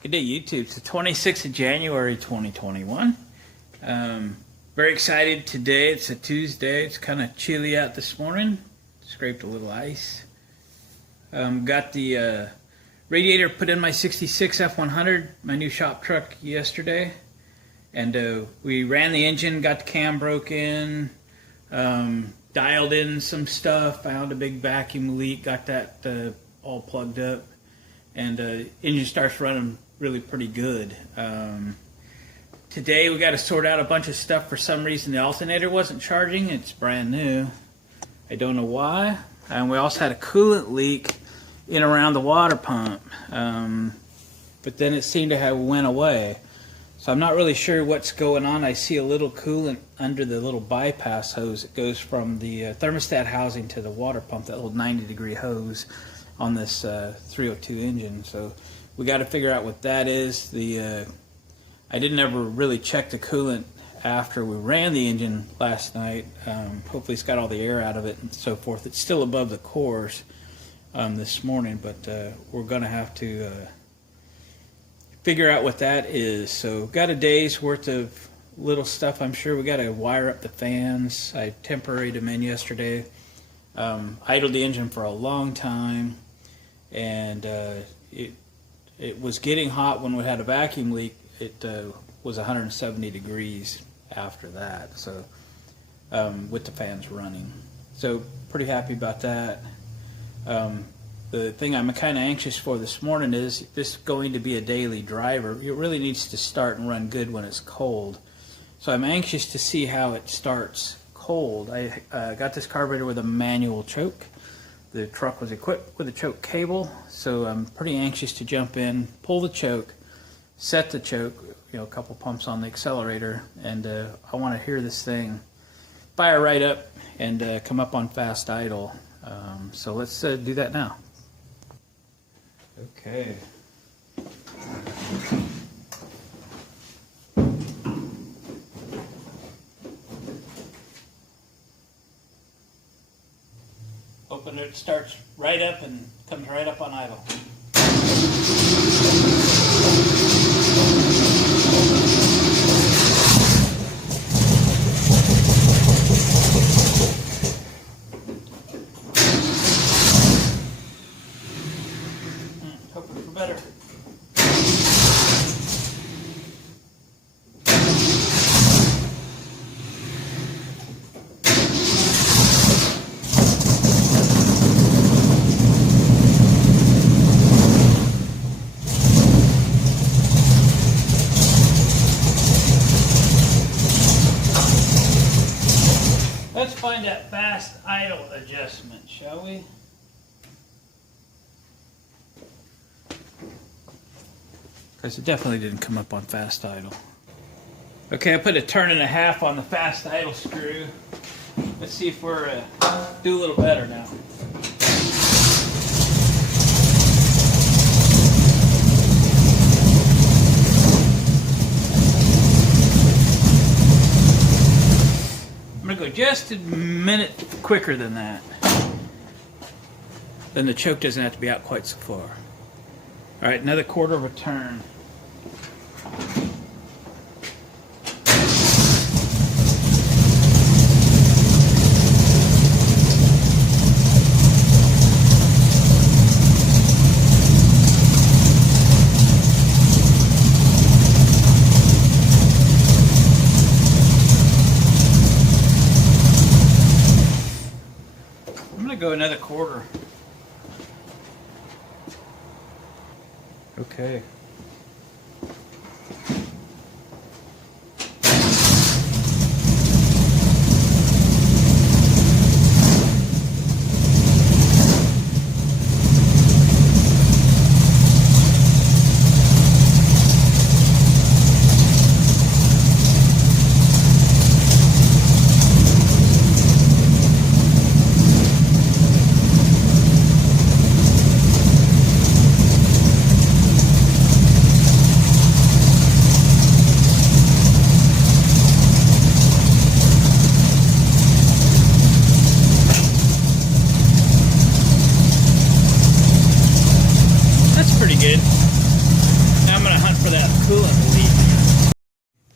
Good day, YouTube. It's the 26th of January, 2021. Very excited today. It's a Tuesday. It's kind of chilly out this morning. Scraped a little ice. Got the radiator put in my 66 F100, my new shop truck, yesterday. And we ran the engine, got the cam broken, dialed in some stuff, found a big vacuum leak, got that all plugged up. And engine starts running really pretty good. Today we got to sort out a bunch of stuff. For some reason the alternator wasn't charging. It's brand new. I don't know why. And we also had a coolant leak in around the water pump. But then it seemed to have went away. So I'm not really sure what's going on. I see a little coolant under the little bypass hose that goes from the thermostat housing to the water pump, that little 90-degree hose on this 302 engine. So we got to figure out what that is. I didn't ever really check the coolant after we ran the engine last night. Hopefully it's got all the air out of it and so forth. It's still above the cores this morning, but we're going to have to figure out what that is. So got a day's worth of little stuff. I'm sure we got to wire up the fans. I temporaried them in yesterday. Idled the engine for a long time, and it was getting hot when we had a vacuum leak. It was 170 degrees after that, so with the fans running. So pretty happy about that. The thing I'm kind of anxious for this morning is this going to be a daily driver. It really needs to start and run good when it's cold. So I'm anxious to see how it starts cold. I got this carburetor with a manual choke. The truck was equipped with a choke cable, so I'm pretty anxious to jump in, pull the choke, set the choke, a couple pumps on the accelerator, and I want to hear this thing fire right up and come up on fast idle. So let's do that now. Okay. Hoping it starts right up and comes right up on idle. Hoping for better. Let's find that fast idle adjustment, shall we? Because it definitely didn't come up on fast idle. Okay, I put a turn and a half on the fast idle screw. Let's see if we're do a little better now. I'm going to go just a minute quicker than that. Then the choke doesn't have to be out quite so far. Alright, another quarter of a turn. I'm going to go another quarter. Okay.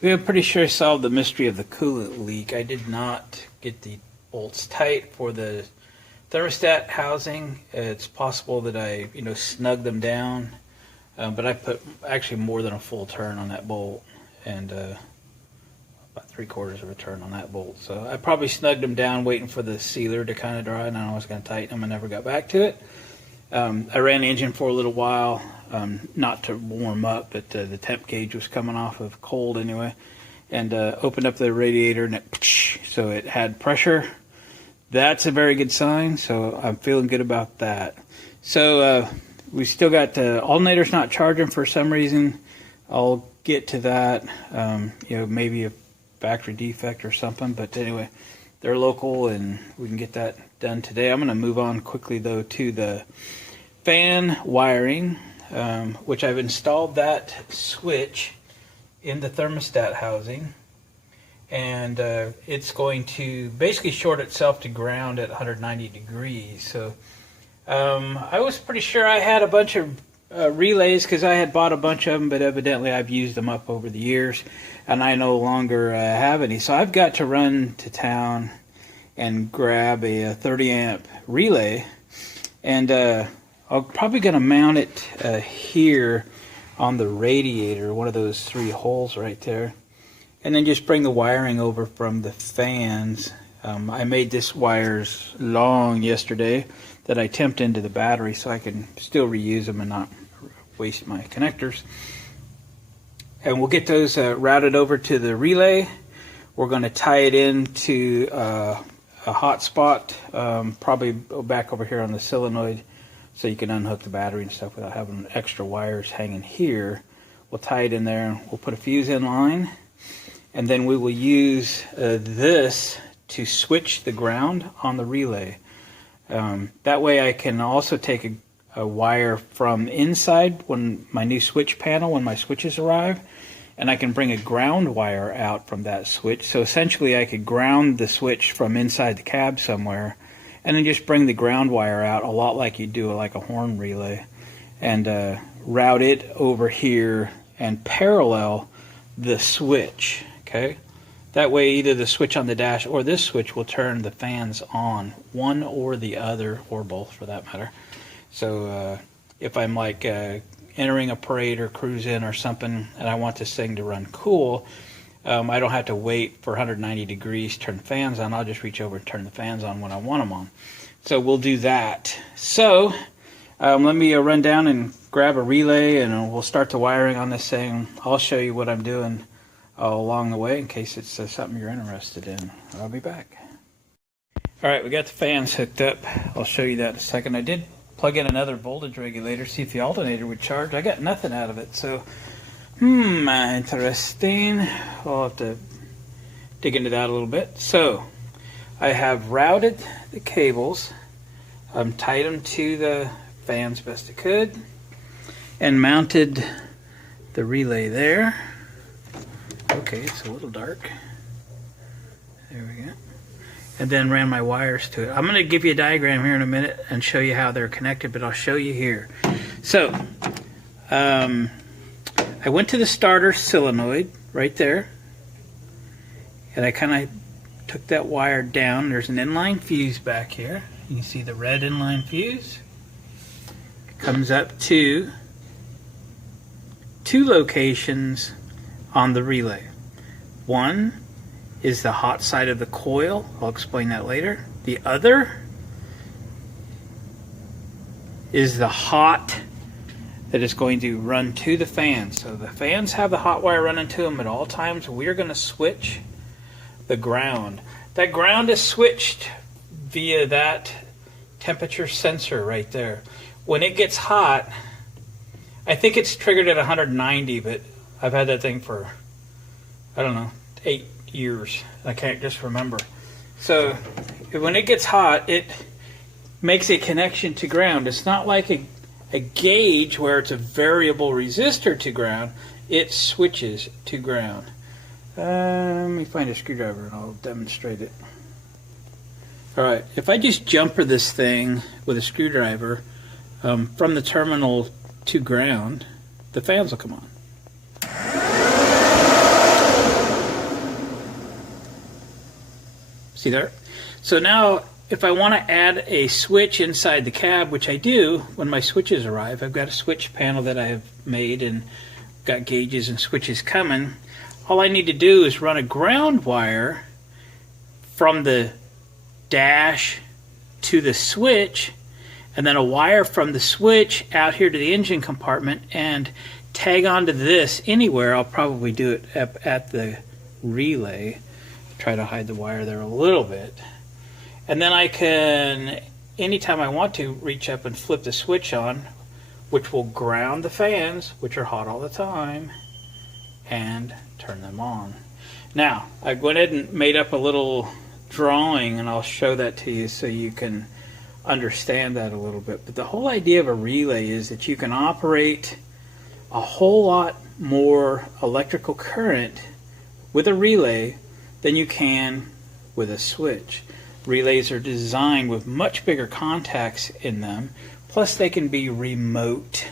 We are pretty sure I solved the mystery of the coolant leak. I did not get the bolts tight for the thermostat housing. It's possible that I, snug them down, but I put actually more than a full turn on that bolt, and about 3/4 of a turn on that bolt. So I probably snugged them down waiting for the sealer to kind of dry, and I was going to tighten them. I never got back to it. I ran the engine for a little while, not to warm up, but the temp gauge was coming off of cold anyway, and opened up the radiator, and so it had pressure. That's a very good sign, so I'm feeling good about that. So we still got the alternator's not charging for some reason. I'll get to that, maybe a factory defect or something, but anyway, they're local and we can get that done today. I'm going to move on quickly though to the fan wiring, which I've installed that switch in the thermostat housing, and it's going to basically short itself to ground at 190 degrees. So I was pretty sure I had a bunch of relays because I had bought a bunch of them, but evidently I've used them up over the years and I no longer have any. So I've got to run to town and grab a 30 amp relay, and I'm probably going to mount it here on the radiator, one of those 3 holes right there, and then just bring the wiring over from the fans. I made this wires long yesterday that I temped into the battery so I can still reuse them and not waste my connectors. And we'll get those routed over to the relay. We're going to tie it into a hotspot, probably back over here on the solenoid, so you can unhook the battery and stuff without having extra wires hanging here. We'll tie it in there. We'll put a fuse in line, and then we will use this to switch the ground on the relay. That way I can also take a wire from inside when my new switch panel, when my switches arrive, and I can bring a ground wire out from that switch. So essentially I could ground the switch from inside the cab somewhere, and then just bring the ground wire out, a lot like you do like a horn relay, and route it over here and parallel the switch. Okay, that way either the switch on the dash or this switch will turn the fans on, one or the other, or both for that matter. So if I'm like entering a parade or cruise in or something and I want this thing to run cool, I don't have to wait for 190 degrees, turn the fans on. I'll just reach over and turn the fans on when I want them on. So we'll do that. So let me run down and grab a relay, and we'll start the wiring on this thing. I'll show you what I'm doing along the way in case it's something you're interested in. I'll be back. All right, we got the fans hooked up. I'll show you that in a second. I did plug in another voltage regulator, see if the alternator would charge. I got nothing out of it, so interesting. I'll have to dig into that a little bit. So I have routed the cables, tied them to the fans best I could, and mounted the relay there. Okay, it's a little dark. There we go. And then ran my wires to it. I'm going to give you a diagram here in a minute and show you how they're connected, but I'll show you here. So I went to the starter solenoid right there, and I kind of took that wire down. There's an inline fuse back here. You can see the red inline fuse. It comes up to 2 locations on the relay. One is the hot side of the coil. I'll explain that later. The other is the hot that is going to run to the fans. So the fans have the hot wire running to them at all times. We're going to switch the ground. That ground is switched via that temperature sensor right there. When it gets hot, I think it's triggered at 190, but I've had that thing for, I don't know, 8 years. I can't just remember. So when it gets hot, it makes a connection to ground. It's not like a gauge where it's a variable resistor to ground. It switches to ground. Let me find a screwdriver and I'll demonstrate it. Alright, if I just jumper this thing with a screwdriver from the terminal to ground, the fans will come on. See there? So now if I want to add a switch inside the cab, which I do when my switches arrive, I've got a switch panel that I have made and got gauges and switches coming. All I need to do is run a ground wire from the dash to the switch, and then a wire from the switch out here to the engine compartment, and tag onto this anywhere. I'll probably do it at the relay. Try to hide the wire there a little bit. And then I can, anytime I want to, reach up and flip the switch on, which will ground the fans, which are hot all the time, and turn them on. Now, I went ahead and made up a little drawing, and I'll show that to you so you can understand that a little bit. But the whole idea of a relay is that you can operate a whole lot more electrical current with a relay than you can with a switch. Relays are designed with much bigger contacts in them, plus they can be remote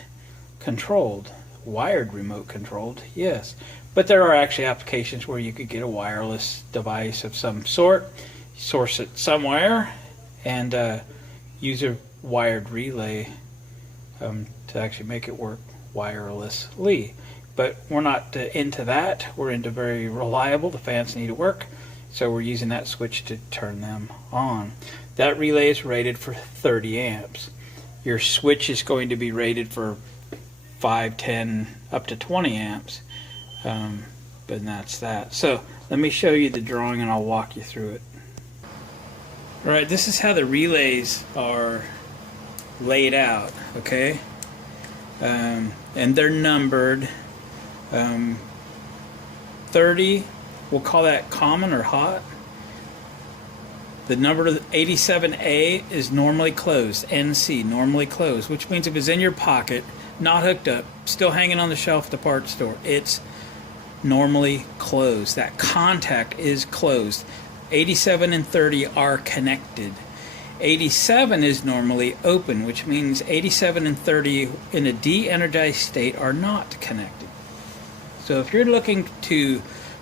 controlled, wired remote controlled, yes. But there are actually applications where you could get a wireless device of some sort, source it somewhere, and use a wired relay to actually make it work wirelessly. But we're not into that. We're into very reliable. The fans need to work, so we're using that switch to turn them on. That relay is rated for 30 amps. Your switch is going to be rated for 5, 10, up to 20 amps. But that's that. So let me show you the drawing and I'll walk you through it. Alright, this is how the relays are laid out, okay? And they're numbered. 30, we'll call that common or hot. The number 87A is normally closed, NC, normally closed, which means if it's in your pocket, not hooked up, still hanging on the shelf at the parts store, it's normally closed. That contact is closed. 87 and 30 are connected. 87 is normally open, which means 87 and 30 in a de-energized state are not connected. So if you're looking to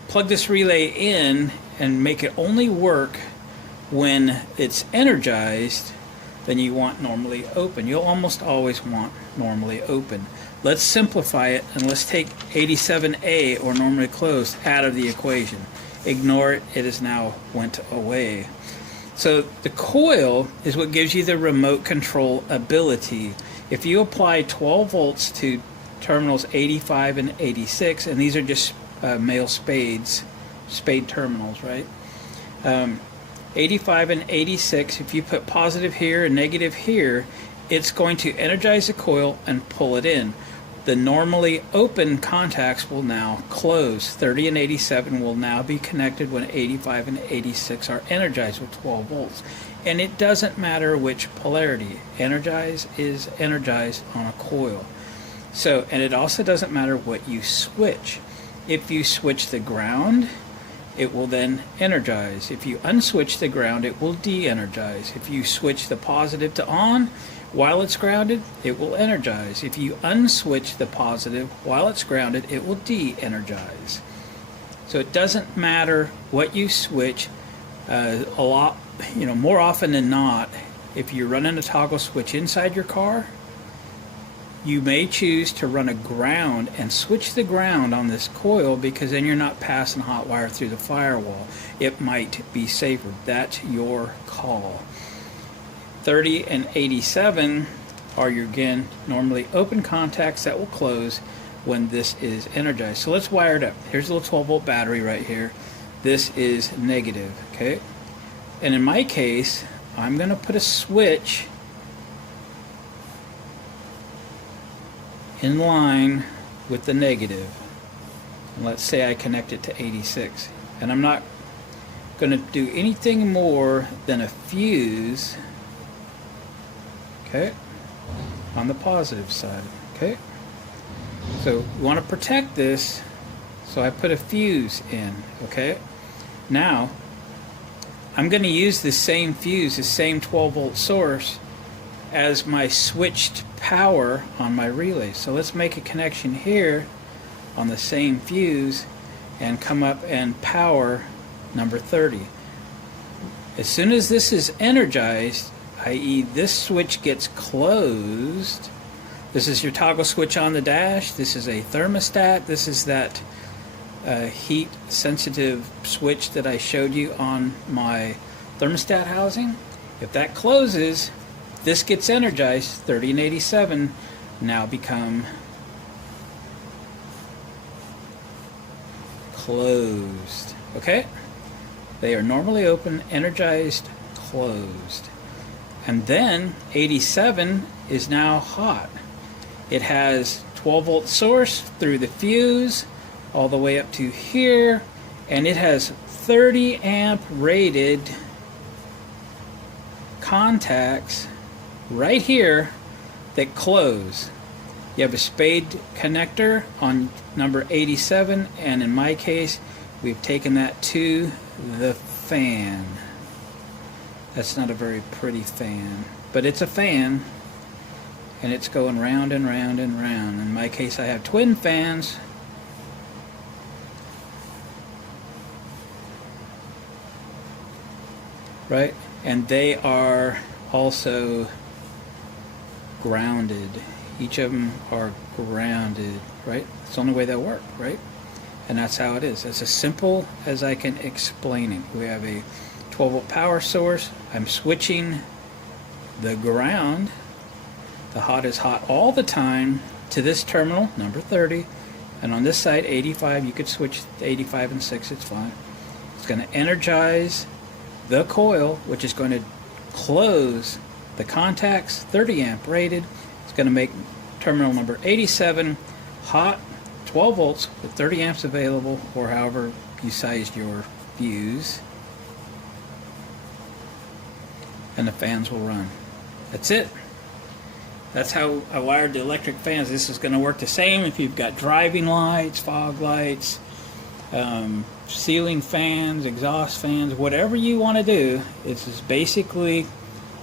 plug this relay in and make it only work when it's energized, then you want normally open. You'll almost always want normally open. Let's simplify it and let's take 87A, or normally closed, out of the equation. Ignore it, it has now went away. So the coil is what gives you the remote control ability. If you apply 12 volts to terminals 85 and 86, and these are just male spade terminals, right? 85 and 86, if you put positive here and negative here, it's going to energize the coil and pull it in. The normally open contacts will now close. 30 and 87 will now be connected when 85 and 86 are energized with 12 volts. And it doesn't matter which polarity. Energize is energized on a coil. So, and it also doesn't matter what you switch. If you switch the ground, it will then energize. If you unswitch the ground, it will de-energize. If you switch the positive to on while it's grounded, it will energize. If you unswitch the positive while it's grounded, it will de-energize. So it doesn't matter what you switch. More often than not, if you're running a toggle switch inside your car, you may choose to run a ground and switch the ground on this coil, because then you're not passing hot wire through the firewall. It might be safer. That's your call. 30 and 87 are your, again, normally open contacts that will close when this is energized. So let's wire it up. Here's a little 12 volt battery right here. This is negative, okay? And in my case, I'm going to put a switch in line with the negative. And let's say I connect it to 86. And I'm not going to do anything more than a fuse, okay, on the positive side, okay? So we want to protect this, so I put a fuse in, okay? Now, I'm going to use the same fuse, the same 12 volt source, as my switched power on my relay. So let's make a connection here on the same fuse and come up and power number 30. As soon as this is energized, i.e. this switch gets closed, this is your toggle switch on the dash, this is a thermostat, this is that heat sensitive switch that I showed you on my thermostat housing. If that closes, this gets energized. 30 and 87 now become closed. Okay? They are normally open, energized, closed. And then 87 is now hot. It has 12 volt source through the fuse all the way up to here, and it has 30 amp rated contacts right here that close. You have a spade connector on number 87, and in my case we've taken that to the fan. That's not a very pretty fan, but it's a fan, and it's going round and round and round. In my case I have twin fans. Right? And they are also grounded. Each of them are grounded, right? It's the only way they'll work, right? And that's how it is. It's as simple as I can explain it. We have a 12 volt power source. I'm switching the ground. The hot is hot all the time to this terminal, number 30. And on this side, 85, you could switch to 85 and 6, it's fine. It's going to energize the coil, which is going to close the contacts, 30 amp rated. It's going to make terminal number 87 hot, 12 volts with 30 amps available, or however you sized your fuse. And the fans will run. That's it. That's how I wired the electric fans. This is going to work the same if you've got driving lights, fog lights, ceiling fans, exhaust fans, whatever you want to do. This is basically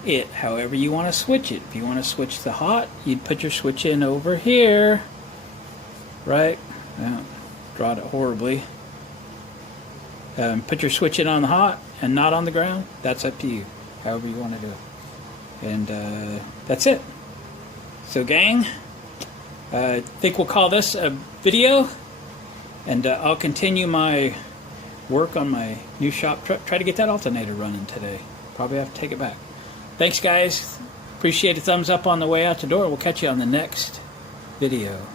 it, however you want to switch it. If you want to switch the hot, you'd put your switch in over here, right? Now, draw it horribly. Put your switch in on the hot and not on the ground. That's up to you, however you want to do it. And that's it. So gang, I think we'll call this a video, and I'll continue my work on my new shop truck. Try to get that alternator running today. Probably have to take it back. Thanks guys. Appreciate a thumbs up on the way out the door. We'll catch you on the next video.